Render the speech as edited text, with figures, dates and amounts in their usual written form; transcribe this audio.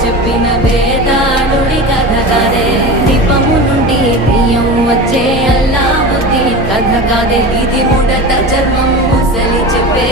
చెప్పిన వేదాళుడి కథ కాదే, దీపము నుండి బియ్యం వచ్చే అల్లావుద్దీన్ కథ కాదే, ఇది ముడత చర్మం ముసలి చెప్పే